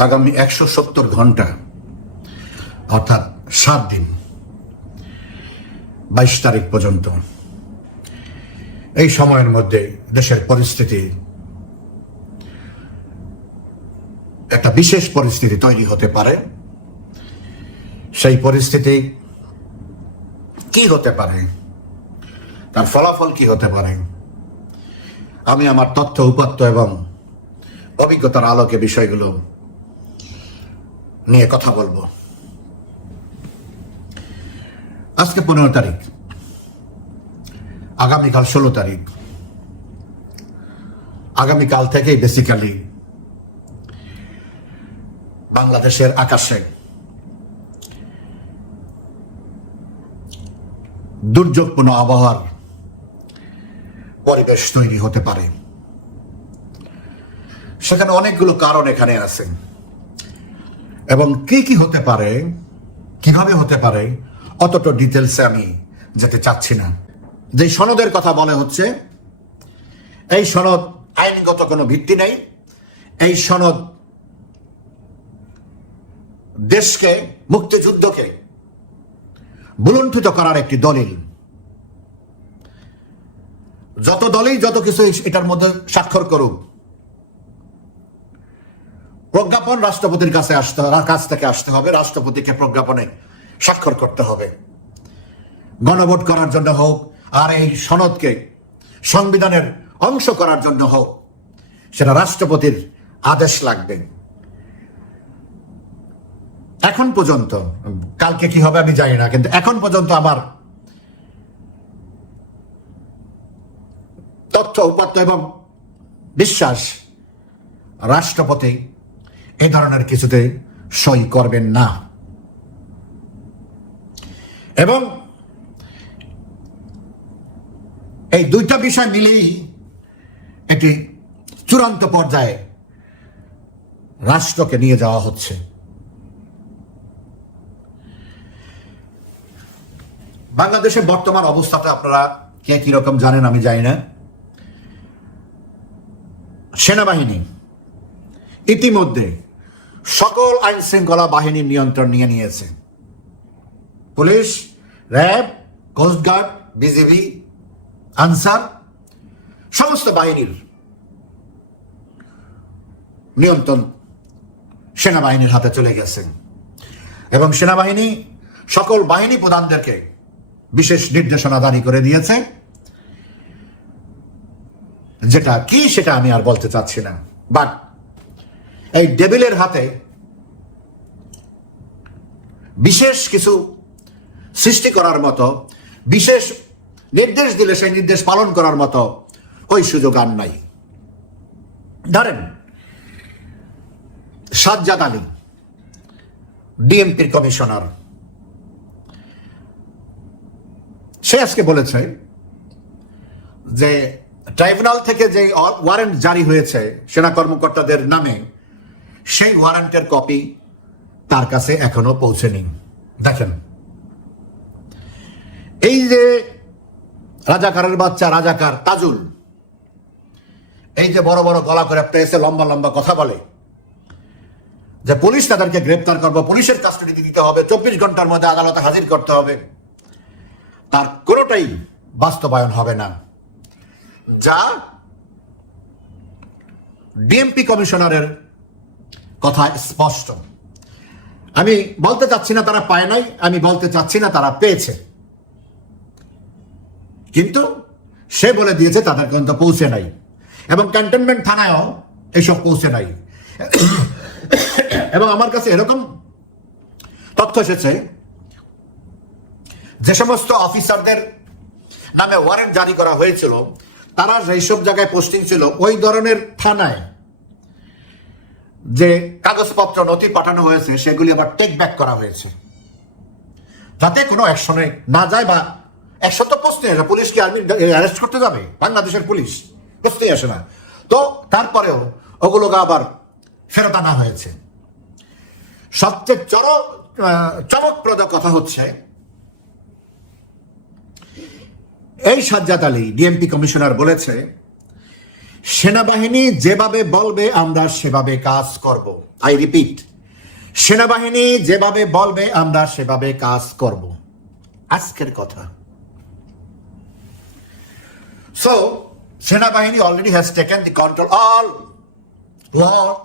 আগামী একশো সত্তর ঘণ্টা, অর্থাৎ সাত দিন, বাইশ তারিখ পর্যন্ত, এই সময়ের মধ্যে দেশের পরিস্থিতি একটা বিশেষ পরিস্থিতি তৈরি হতে পারে। সেই পরিস্থিতি কি হতে পারে? তার ফলাফল কি হতে পারে? আমি আমার তথ্য উপাত্ত এবং অভিজ্ঞতার আলোকে বিষয়গুলো নিয়ে কথা বলব। আজকে পনেরো তারিখ। আগামীকাল ষোলো তারিখ। আগামীকাল থেকেই বেসিক্যালি বাংলাদেশের আকাশে দুর্যোগপূর্ণ আবহাওয়ার পরিবেশ তৈরি হতে পারে। সেখানে অনেকগুলো কারণ এখানে আছে। এবং কি কি হতে পারে, কীভাবে হতে পারে, অতটা ডিটেলসে আমি যেতে চাচ্ছি না। যে সনদের কথা বলে হচ্ছে, এই সনদ আইনগত কোনো ভিত্তি নেই। এই সনদ দেশকে, মুক্তিযুদ্ধকে বুলুণ্ঠিত করার একটি দলিল। যত দলই যত কিছু এটার মধ্যে স্বাক্ষর করুক প্রজ্ঞাপন রাষ্ট্রপতির কাছে আসতে কাছ থেকে আসতে হবে, রাষ্ট্রপতিকে প্রজ্ঞাপনে স্বাক্ষর করতে হবে। গণভোট করার জন্য হোক, আর এই সনদকে সংবিধানের অংশ করার জন্য হোক, সেটা রাষ্ট্রপতির আদেশ লাগবে। এখন পর্যন্ত, কালকে কি হবে আমি জানি না, কিন্তু এখন পর্যন্ত আমার তথ্য, উপাত্ত এবং বিশ্বাস রাষ্ট্রপতি এই ধরনের কিছুতে সই করবেন না। এবং এই দুইটা বিষয় মিলেই একটি চূড়ান্ত পর্যায়ে রাষ্ট্রকে নিয়ে যাওয়া হচ্ছে। বাংলাদেশের বর্তমান অবস্থাটা আপনারা কে কীরকম জানেন আমি জানি না। সেনাবাহিনী, ইতিমধ্যে সকল আইন শৃঙ্খলা বাহিনীর নিয়ন্ত্রণ নিয়ে নিয়েছে। Police, RAB coast guard BGB, Ansar, সমস্ত বাহিনীর নিয়ন্ত্রণ সেনাবাহিনীর হাতে চলে গেছে। এবং সেনাবাহিনী সকল বাহিনী প্রধানদেরকে বিশেষ নির্দেশনা জারি করে দিয়েছে। যেটা কি সেটা আমি আর বলতে চাচ্ছি না। বাট এই ডেবিলের হাতে বিশেষ কিছু সৃষ্টি করার মতো, বিশেষ নির্দেশ দিলে সেই নির্দেশ পালন করার মতো ওই সুযোগ আর নাই। ধরেন, সাজ্জাদ আলী, ডিএমপির কমিশনার। সে আজকে বলেছে যে, ট্রাইব্যুনাল থেকে যে ওয়ারেন্ট জারি হয়েছে, সেনা কর্মকর্তাদের নামে সেই ওয়ারেন্টের কপি তার কাছে এখনও পৌঁছেনি। দেখেন। এই যে রাজাকারের বাচ্চা, রাজাকার তাজুল, এই যে বড় বড় গলা করে প্রেসে লম্বা লম্বা কথা বলে যে পুলিশ তাদেরকে গ্রেপ্তার করব, পুলিশের কাস্টডিতে দিতে হবে, চব্বিশ ঘণ্টার মধ্যে আদালতে হাজির করতে হবে। তার কোনোটাই বাস্তবায়ন হবে না। যা ডিএমপি কমিশনারের কথা স্পষ্ট। আমি বলতে চাচ্ছি না তারা পায় নাই, আমি বলতে চাচ্ছি না তারা পেয়েছে। কিন্তু সে বলে দিয়েছে তাদের পর্যন্ত পৌঁছে নাই। এবং ক্যান্টনমেন্ট থানায়ও এসব পৌঁছে নাই। এবং আমার কাছে এরকম তথ্য এসেছে যে সমস্ত অফিসারদের নামে ওয়ারেন্ট জারি করা হয়েছিল, তারা যেসব জায়গায় পোস্টিং ছিল, ওই ধরনের থানায় যে কাগজপত্র নথি পাঠানো হয়েছে, সেগুলি আবার টেক ব্যাক করা হয়েছে। যাতে কোনো অ্যাকশনে না যায় বা অ্যাকশন তো প্রশ্নই আসে, পুলিশ কি আর্মি অ্যারেস্ট করতে যাবে? বাংলাদেশের পুলিশ, প্রশ্নই আসে না। তো তারপরেও ওগুলোকে আবার ফেরত আনা হয়েছে। সবচেয়ে চরম চমকপ্রদ কথা হচ্ছে, এই সাজ্জাদ আলী ডিএমপি কমিশনার বলেছে সেনাবাহিনী যেভাবে বলবে, আমরা সেভাবে কাজ করব। আই রিপিট সেনাবাহিনী যেভাবে বলবে, আমরা সেভাবে কাজ করব। আজকের কথা। সো সেনাবাহিনী already has taken the control all law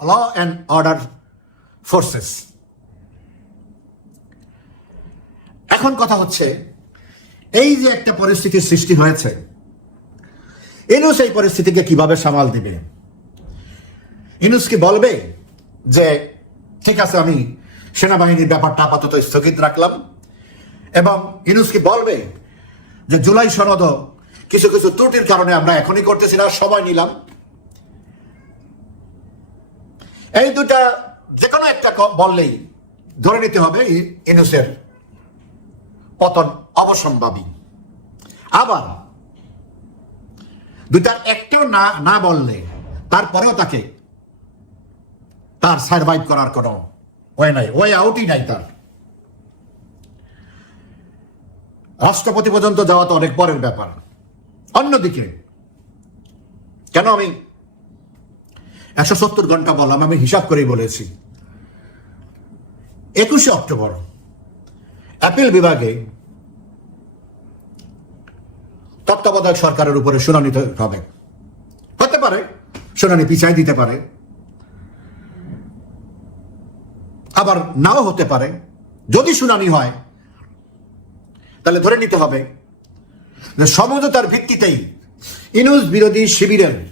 law and order forces এখন কথা হচ্ছে, এই যে একটা পরিস্থিতির সৃষ্টি হয়েছে ইনুস এই পরিস্থিতিকে কীভাবে সামাল দিবে? ইনুস কি বলবে যে, ঠিক আছে, আমি সেনাবাহিনীর ব্যাপারটা আপাতত স্থগিত রাখলাম। এবং ইনুস কি বলবে যে, জুলাই সনদ কিছু কিছু ত্রুটির কারণে আমরা এখনই করতেছি না, সময় নিলাম। এই দুটা যে কোনো একটা বললেই ধরে নিতে হবে ইনুসের পতন অবসম্ভাবী। আবার দুটার একটাও না না বললে তারপরেও তাকে তার সার্ভাইভ করার কোনো ওয়ে নাই, ওয়ে আউটই নাই তার। রাষ্ট্রপতি পর্যন্ত যাওয়া তো অনেক পরের ব্যাপার। অন্যদিকে, কেন আমি একশো সত্তর ঘণ্টা বললাম, আমি হিসাব করেই বলেছি। একুশে অক্টোবর, অ্যাপিল বিভাগে তত্ত্বাবধায়ক সরকারের উপরে শুনানি হবে। হতে পারে, শুনানি পিছাই দিতে পারে। আবার নাও হতে পারে। যদি শুনানি হয়, তাহলে ধরে নিতে হবে যে সমঝোতার ভিত্তিতেই ইনুস বিরোধী শিবিরের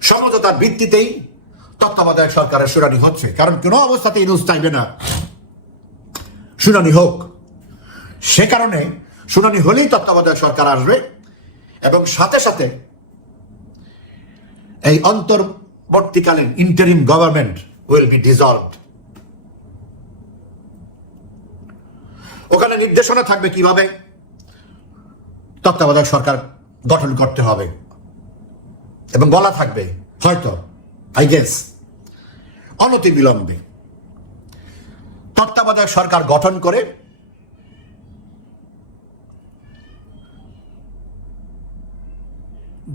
সমঝোতার ভিত্তিতেই তত্ত্বাবধায়ক সরকারের শুনানি হচ্ছে। কারণ কোনো অবস্থাতে ইনুস চাইবে না। শুনানি হোক। সে কারণে শুনানি হলেই তত্ত্বাবধায়ক সরকার আসবে এবং সাথে সাথে এই অন্তর্বর্তীকালীন interim government will be dissolved ওখানে নির্দেশনা থাকবে কীভাবে? তত্ত্বাবধায়ক সরকার গঠন করতে হবে। এবং বলা থাকবে, হয়তো আই গেস অনতি বিলম্বে তত্ত্বাবধায়ক সরকার গঠন করে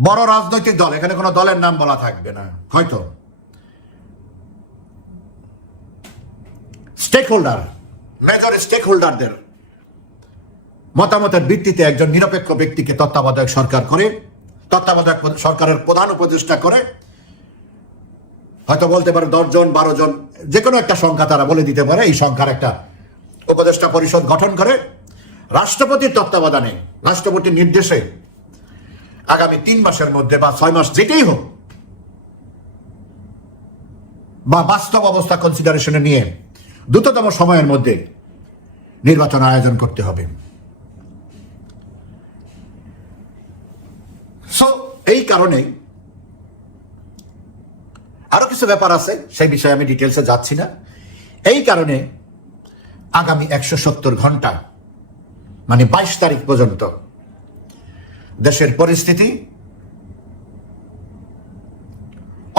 বড় রাজনৈতিক দল, এখানে কোনো দলের নাম বলা থাকবে না, হয়তো। স্টেক হোল্ডার মেজর স্টেক হোল্ডারদের মতামতের ভিত্তিতে একজন নিরপেক্ষ ব্যক্তিকে তত্ত্বাবধায়ক সরকার করে, তত্ত্বাবধায়ক সরকারের প্রধান উপদেষ্টা করে। হয়তো বলতে পারে দশজন বারো জন যে কোনো একটা সংখ্যা তারা বলে দিতে পারে, এই সংখ্যার একটা উপদেষ্টা পরিষদ গঠন করে। রাষ্ট্রপতির তত্ত্বাবধানে, রাষ্ট্রপতির নির্দেশে আগামী তিন মাসের মধ্যে বা ছয় মাস যেটাই হোক, বা বাস্তব অবস্থা কনসিডারেশনে নিয়ে দ্রুততম সময়ের মধ্যে নির্বাচন আয়োজন করতে হবে। সো এই কারণে আরও কিছু ব্যাপার আছে, সেই বিষয়ে আমি ডিটেলসে যাচ্ছি না। এই কারণে আগামী একশো সত্তর ঘণ্টা মানে বাইশ তারিখ পর্যন্ত দেশের পরিস্থিতি?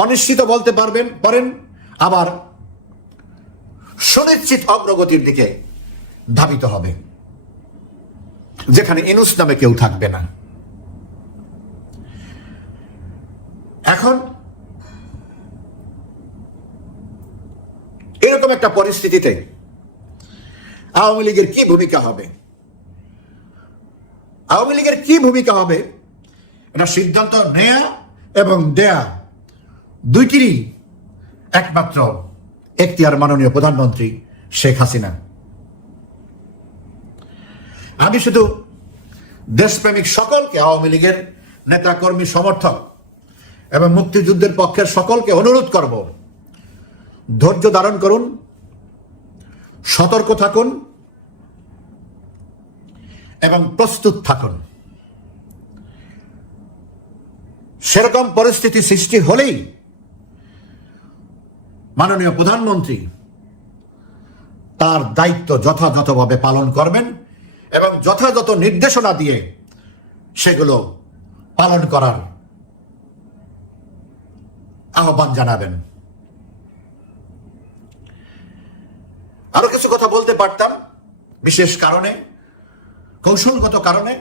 অনিশ্চিত বলতে পারবেন, পারেন, আবার সুনিশ্চিত অগ্রগতির দিকে ধাবিত হবে, যেখানে ইনুস নামে কেউ থাকবে না। এখন এরকম একটা পরিস্থিতিতে আওয়ামী লীগের কি ভূমিকা হবে? আওয়ামী লীগের কি ভূমিকা হবে? এটা সিদ্ধান্ত নেয়া এবং দেয়া দুইটিরই একমাত্র এখতিয়ার মাননীয় প্রধানমন্ত্রী শেখ হাসিনা। আমি শুধু দেশপ্রেমিক সকলকে আওয়ামী লীগের নেতা কর্মী সমর্থক এবং মুক্তিযুদ্ধের পক্ষের সকলকে অনুরোধ করব, ধৈর্য ধারণ করুন, সতর্ক থাকুন এবং প্রস্তুত থাকুন। সেরকম পরিস্থিতি সৃষ্টি হলেই মাননীয় প্রধানমন্ত্রী তার দায়িত্ব যথাযথভাবে পালন করবেন এবং যথাযথ নির্দেশনা দিয়ে সেগুলো পালন করার আহ্বান জানাবেন। আরও কিছু কথা বলতে পারতাম, বিশেষ কারণে কৌশলগত কারণে,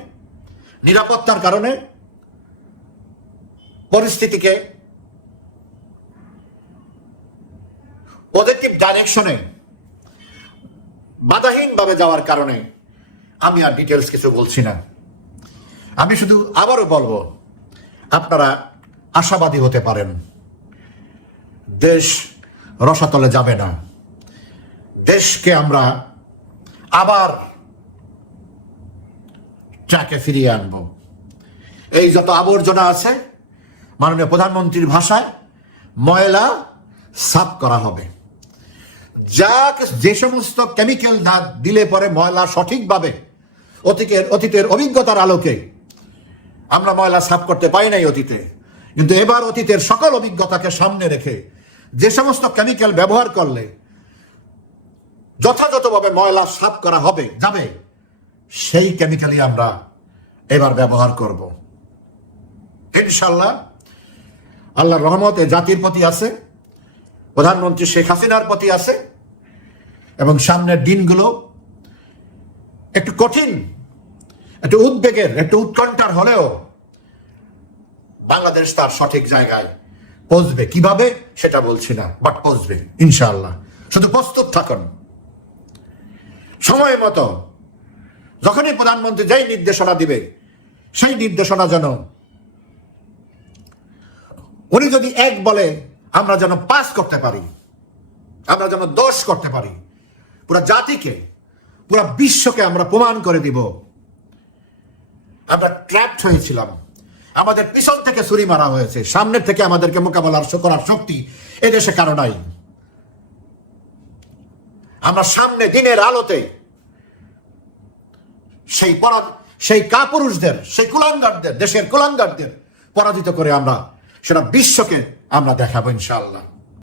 নিরাপত্তার কারণে পরিস্থিতিকে পজিটিভ ডাইরেকশনে বাধাহীনভাবে যাওয়ার কারণে আমি আর ডিটেলস কিছু বলছি না। আমি শুধু আবারও বলব, আপনারা আশাবাদী হতে পারেন, দেশ রসাতলে যাবে না। দেশকে আমরা আবার ট্র্যাকে ফিরিয়ে আনব। এই যত আবর্জনা আছে, মাননীয় প্রধানমন্ত্রীর ভাষায় ময়লা সাফ করা হবে। যা যে সমস্ত কেমিক্যাল দিলে পরে ময়লা সঠিকভাবে অতীতের অতীতের অভিজ্ঞতার আলোকে আমরা ময়লা সাফ করতে পারি নাই অতীতে। কিন্তু এবার অতীতের সকল অভিজ্ঞতাকে সামনে রেখে যে সমস্ত কেমিক্যাল ব্যবহার করলে যথাযথভাবে ময়লা সাফ করা হবে, যাবে। সেই কেমিক্যালই আমরা এবার ব্যবহার করব। ইনশাল্লাহ আল্লাহ রহমত এ জাতির প্রতি আছে, প্রধানমন্ত্রী শেখ হাসিনার প্রতি আছে, এবং সামনের দিনগুলো একটু কঠিন, একটু উদ্বেগের, একটু উৎকণ্ঠার হলেও বাংলাদেশ তার সঠিক জায়গায় পৌঁছবে। কীভাবে সেটা বলছি না বাট পৌঁছবে, ইনশাআল্লাহ। শুধু প্রস্তুত থাকুন। সময় মতো যখনই প্রধানমন্ত্রী যেই নির্দেশনা দিবে, সেই নির্দেশনা যেন উনি যদি এক বলে, আমরা যেন পাস করতে পারি, আমরা যেন দোষ করতে পারি, পুরো জাতিকে, পুরো বিশ্বকে আমরা প্রমাণ করে দিব। আমরা ট্র্যাপড হয়েছিলাম। আমাদের পিছন থেকে ছুরি মারা হয়েছে, সামনের থেকে আমাদেরকে মোকাবেলার করার শক্তি এদেশে কারও নাই। আমরা সামনে দিনের আলোতে সেই পরা সেই কাপুরুষদের, সেই কুলাঙ্গারদের, দেশের কুলাঙ্গারদের পরাজিত করে আমরা সেটা বিশ্বকে আমরা দেখাবো ইনশাআল্লাহ।